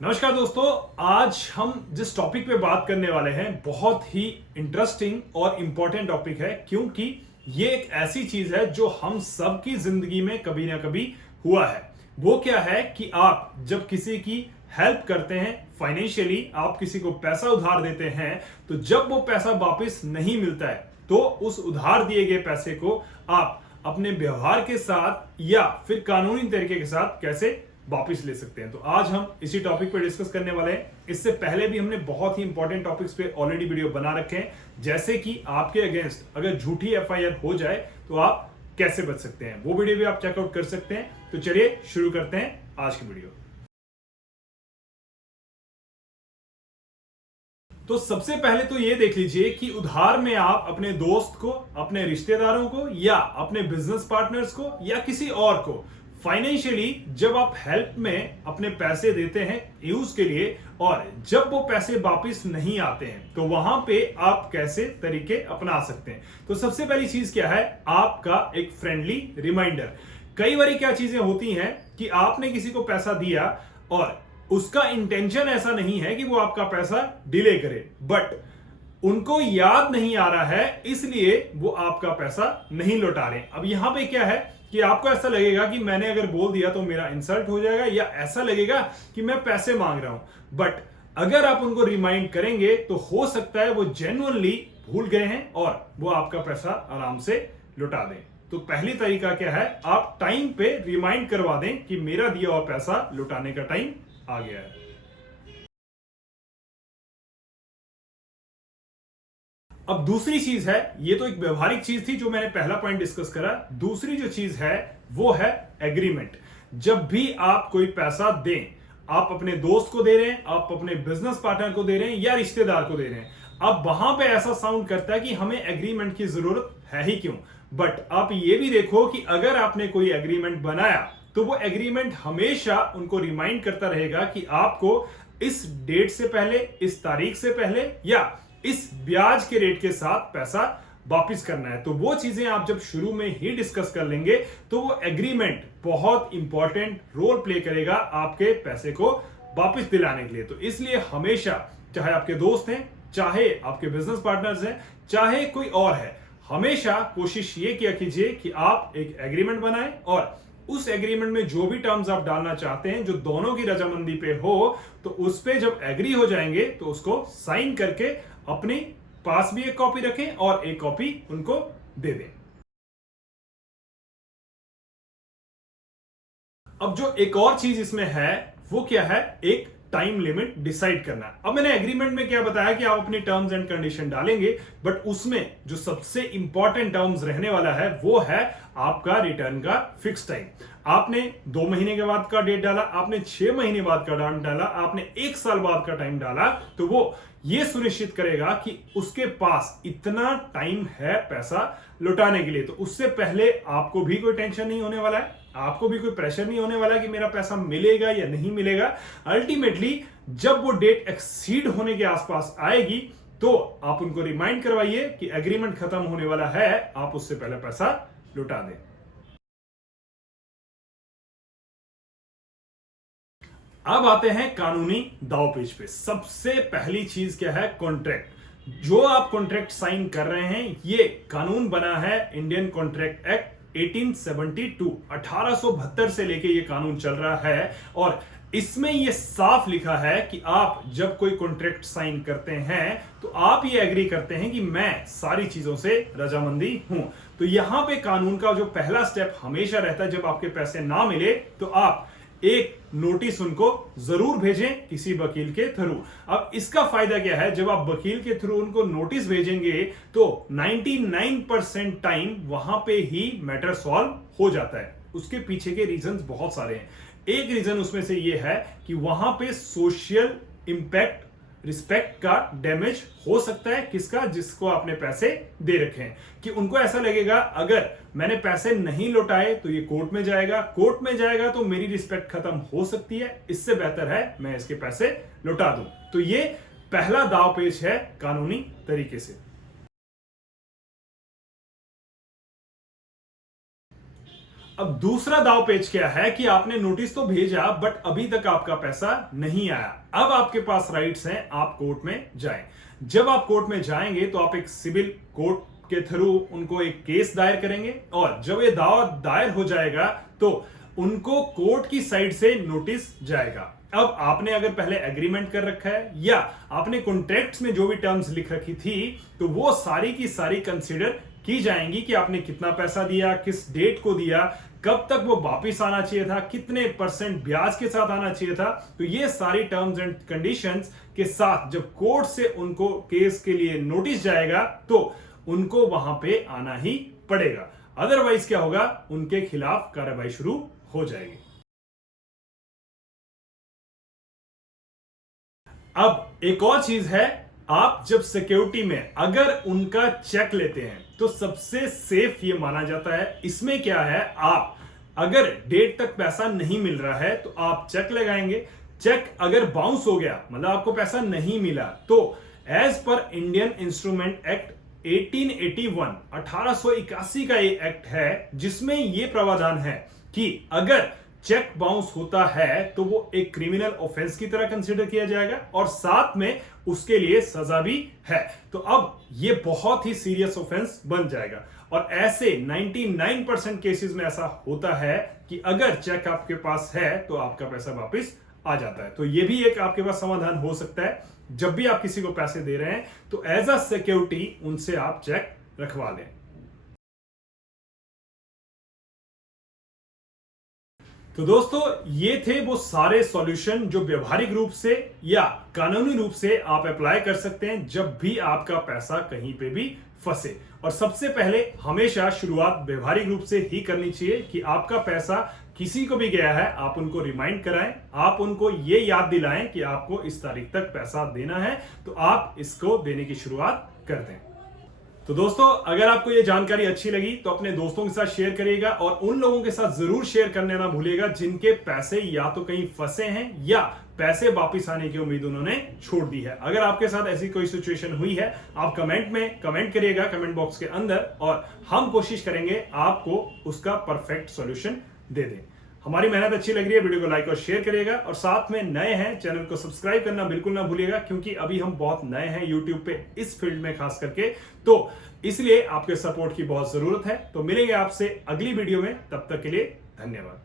नमस्कार दोस्तों। आज हम जिस टॉपिक पे बात करने वाले हैं बहुत ही इंटरेस्टिंग और इंपॉर्टेंट टॉपिक है, क्योंकि ये एक ऐसी चीज है जो हम सबकी जिंदगी में कभी ना कभी हुआ है। वो क्या है कि आप जब किसी की हेल्प करते हैं फाइनेंशियली, आप किसी को पैसा उधार देते हैं, तो जब वो पैसा वापस नहीं मिलता है तो उस उधार दिए गए पैसे को आप अपने व्यवहार के साथ या फिर कानूनी तरीके के साथ कैसे वापस ले सकते हैं। तो आज हम इसी टॉपिक पर डिस्कस करने वाले हैं। इससे पहले भी हमने बहुत ही इंपॉर्टेंट टॉपिक्स पे ऑलरेडी वीडियो बना रखे हैं, जैसे कि आपके अगेंस्ट अगर झूठी एफआईआर हो जाए तो आप कैसे बच सकते हैं। वो वीडियो भी आप चेकआउट कर सकते हैं। तो चलिए शुरू करते हैं आज की वीडियो। तो सबसे पहले तो ये देख लीजिए कि उधार में आप अपने दोस्त को, अपने रिश्तेदारों को या अपने बिजनेस पार्टनर्स को या किसी और को फाइनेंशियली जब आप हेल्प में अपने पैसे देते हैं यूज के लिए, और जब वो पैसे वापस नहीं आते हैं तो वहां पे आप कैसे तरीके अपना सकते हैं। तो सबसे पहली चीज क्या है, आपका एक फ्रेंडली रिमाइंडर। कई बार क्या चीजें होती हैं कि आपने किसी को पैसा दिया और उसका इंटेंशन ऐसा नहीं है कि वो आपका पैसा डिले करे, बट उनको याद नहीं आ रहा है इसलिए वो आपका पैसा नहीं लौटा रहे। अब यहां पे क्या है कि आपको ऐसा लगेगा कि मैंने अगर बोल दिया तो मेरा इंसल्ट हो जाएगा, या ऐसा लगेगा कि मैं पैसे मांग रहा हूं। बट अगर आप उनको रिमाइंड करेंगे तो हो सकता है वो जेन्युइनली भूल गए हैं और वो आपका पैसा आराम से लौटा दें। तो पहली तरीका क्या है, आप टाइम पे रिमाइंड करवा दें कि मेरा दिया हुआ पैसा लौटाने का टाइम आ गया है। अब दूसरी चीज है, ये तो एक व्यवहारिक चीज थी जो मैंने पहला पॉइंट डिस्कस करा। दूसरी जो चीज है वो है एग्रीमेंट। जब भी आप कोई पैसा दें, आप अपने दोस्त को दे रहे हैं, आप अपने बिजनेस पार्टनर को दे रहे हैं या रिश्तेदार को दे रहे हैं, अब वहां पे ऐसा साउंड करता है कि हमें एग्रीमेंट की जरूरत है ही क्यों। बट आप ये भी देखो कि अगर आपने कोई एग्रीमेंट बनाया तो वो एग्रीमेंट हमेशा उनको रिमाइंड करता रहेगा कि आपको इस डेट से पहले, इस तारीख से पहले या इस ब्याज के रेट के साथ पैसा वापस करना है। तो वो चीजें आप जब शुरू में ही डिस्कस कर लेंगे तो वो एग्रीमेंट बहुत इंपॉर्टेंट रोल प्ले करेगा आपके पैसे को वापस दिलाने के लिए। तो इसलिए हमेशा, चाहे आपके दोस्त हैं, चाहे आपके बिजनेस पार्टनर्स हैं, चाहे कोई और है, हमेशा कोशिश ये किया कीजिए कि आप एक एग्रीमेंट बनाएं और उस एग्रीमेंट में जो भी टर्म्स आप डालना चाहते हैं जो दोनों की रजामंदी पे हो, तो उस पे जब एग्री हो जाएंगे तो उसको साइन करके अपने पास भी एक कॉपी रखें और एक कॉपी उनको दे दें। अब जो एक और चीज इसमें है वो क्या है, एक टाइम लिमिट डिसाइड करना। अब मैंने एग्रीमेंट में क्या बताया कि आप अपनी टर्म्स एंड कंडीशन डालेंगे, बट उसमें जो सबसे इंपॉर्टेंट टर्म्स रहने वाला है वो है आपका रिटर्न का फिक्स टाइम। आपने 2 महीने के बाद का डेट डाला, आपने 6 महीने बाद का टाइम डाला, आपने 1 साल बाद का टाइम डाला, तो वो ये सुनिश्चित करेगा कि उसके पास इतना टाइम है पैसा लौटाने के लिए। तो उससे पहले आपको भी कोई टेंशन नहीं होने वाला है, आपको भी कोई प्रेशर नहीं होने वाला कि मेरा पैसा मिलेगा या नहीं मिलेगा। अल्टीमेटली जब वो डेट एक्सीड होने के आसपास आएगी तो आप उनको रिमाइंड करवाइए कि एग्रीमेंट खत्म होने वाला है, आप उससे पहले पैसा लौटा दें। अब आते हैं कानूनी दांवपेच पे। सबसे पहली चीज क्या है, कॉन्ट्रैक्ट। जो आप कॉन्ट्रैक्ट साइन कर रहे हैं, ये कानून बना है इंडियन कॉन्ट्रैक्ट एक्ट 1872, 1872 से लेके ये कानून चल रहा है। और इसमें ये साफ लिखा है कि आप जब कोई कॉन्ट्रैक्ट साइन करते हैं तो आप ये एग्री करते हैं कि मैं सारी चीजों से रजामंदी हूं। तो यहां पे कानून का जो पहला स्टेप हमेशा रहता है, जब आपके पैसे ना मिले तो आप एक नोटिस उनको जरूर भेजें किसी वकील के थ्रू। अब इसका फायदा क्या है, जब आप वकील के थ्रू उनको नोटिस भेजेंगे तो 99% टाइम वहां पे ही मैटर सॉल्व हो जाता है। उसके पीछे के रीजंस बहुत सारे हैं। एक रीजन उसमें से ये है कि वहां पे सोशल इंपैक्ट, रिस्पेक्ट का डैमेज हो सकता है। किसका? जिसको आपने पैसे दे रखे हैं, कि उनको ऐसा लगेगा अगर मैंने पैसे नहीं लौटाए तो ये कोर्ट में जाएगा, कोर्ट में जाएगा तो मेरी रिस्पेक्ट खत्म हो सकती है, इससे बेहतर है मैं इसके पैसे लौटा दूं। तो ये पहला दांवपेच है कानूनी तरीके से। अब दूसरा दाव पेच क्या है कि आपने नोटिस तो भेजा बट अभी तक आपका पैसा नहीं आया। अब आपके पास राइट्स हैं, आप कोर्ट में जाएं। जब आप कोर्ट में जाएंगे तो आप एक सिविल कोर्ट के थ्रू उनको एक केस दायर करेंगे और जब ये दावा दायर हो जाएगा तो उनको कोर्ट की साइड से नोटिस जाएगा। अब आपने अगर पहले एग्रीमेंट कर रखा है या आपने कॉन्ट्रैक्ट्स में जो भी टर्म्स लिख रखी थी तो वो सारी की सारी कंसीडर की जाएंगी कि आपने कितना पैसा दिया, किस डेट को दिया, कब तक वो वापिस आना चाहिए था, कितने % ब्याज के साथ आना चाहिए था। तो ये सारी टर्म्स एंड कंडीशंस के साथ जब कोर्ट से उनको केस के लिए नोटिस जाएगा तो उनको वहां पे आना ही पड़ेगा। अदरवाइज क्या होगा, उनके खिलाफ कार्रवाई शुरू हो जाएगी। अब एक और चीज है, आप जब सिक्योरिटी में अगर उनका चेक लेते हैं तो सबसे सेफ ये माना जाता है। इसमें क्या है, आप अगर डेट तक पैसा नहीं मिल रहा है तो आप चेक लगाएंगे। चेक अगर बाउंस हो गया, मतलब आपको पैसा नहीं मिला, तो as per Indian instrument act 1881 1881 का ये एक्ट है जिसमें ये प्रावधान है कि अगर चेक बाउंस होता है तो वो एक क्रिमिनल ऑफेंस की तरह कंसीडर किया जाएगा और साथ में उसके लिए सजा भी है। तो अब ये बहुत ही सीरियस ऑफेंस बन जाएगा और ऐसे 99% केसेस में ऐसा होता है कि अगर चेक आपके पास है तो आपका पैसा वापस आ जाता है। तो ये भी एक आपके पास समाधान हो सकता है, जब भी आप किसी को पैसे दे रहे हैं तो एज अ सिक्योरिटी उनसे आप चेक रखवा लें। तो दोस्तों ये थे वो सारे सॉल्यूशन जो व्यवहारिक रूप से या कानूनी रूप से आप अप्लाई कर सकते हैं जब भी आपका पैसा कहीं पे भी फंसे। और सबसे पहले हमेशा शुरुआत व्यवहारिक रूप से ही करनी चाहिए कि आपका पैसा किसी को भी गया है, आप उनको रिमाइंड कराएं, आप उनको ये याद दिलाएं कि आपको इस तारीख तक पैसा देना है, तो आप इसको देने की शुरुआत कर दें। तो दोस्तों अगर आपको ये जानकारी अच्छी लगी तो अपने दोस्तों के साथ शेयर करिएगा और उन लोगों के साथ जरूर शेयर करने ना भूलिएगा जिनके पैसे या तो कहीं फंसे हैं या पैसे वापस आने की उम्मीद उन्होंने छोड़ दी है। अगर आपके साथ ऐसी कोई सिचुएशन हुई है आप कमेंट में कमेंट करिएगा, कमेंट बॉक्स के अंदर, और हम कोशिश करेंगे आपको उसका परफेक्ट सॉल्यूशन दे दें। हमारी मेहनत अच्छी लग रही है, वीडियो को लाइक और शेयर करिएगा और साथ में नए हैं चैनल को सब्सक्राइब करना बिल्कुल ना भूलिएगा क्योंकि अभी हम बहुत नए हैं यूट्यूब पे इस फील्ड में खास करके, तो इसलिए आपके सपोर्ट की बहुत जरूरत है। तो मिलेंगे आपसे अगली वीडियो में, तब तक के लिए धन्यवाद।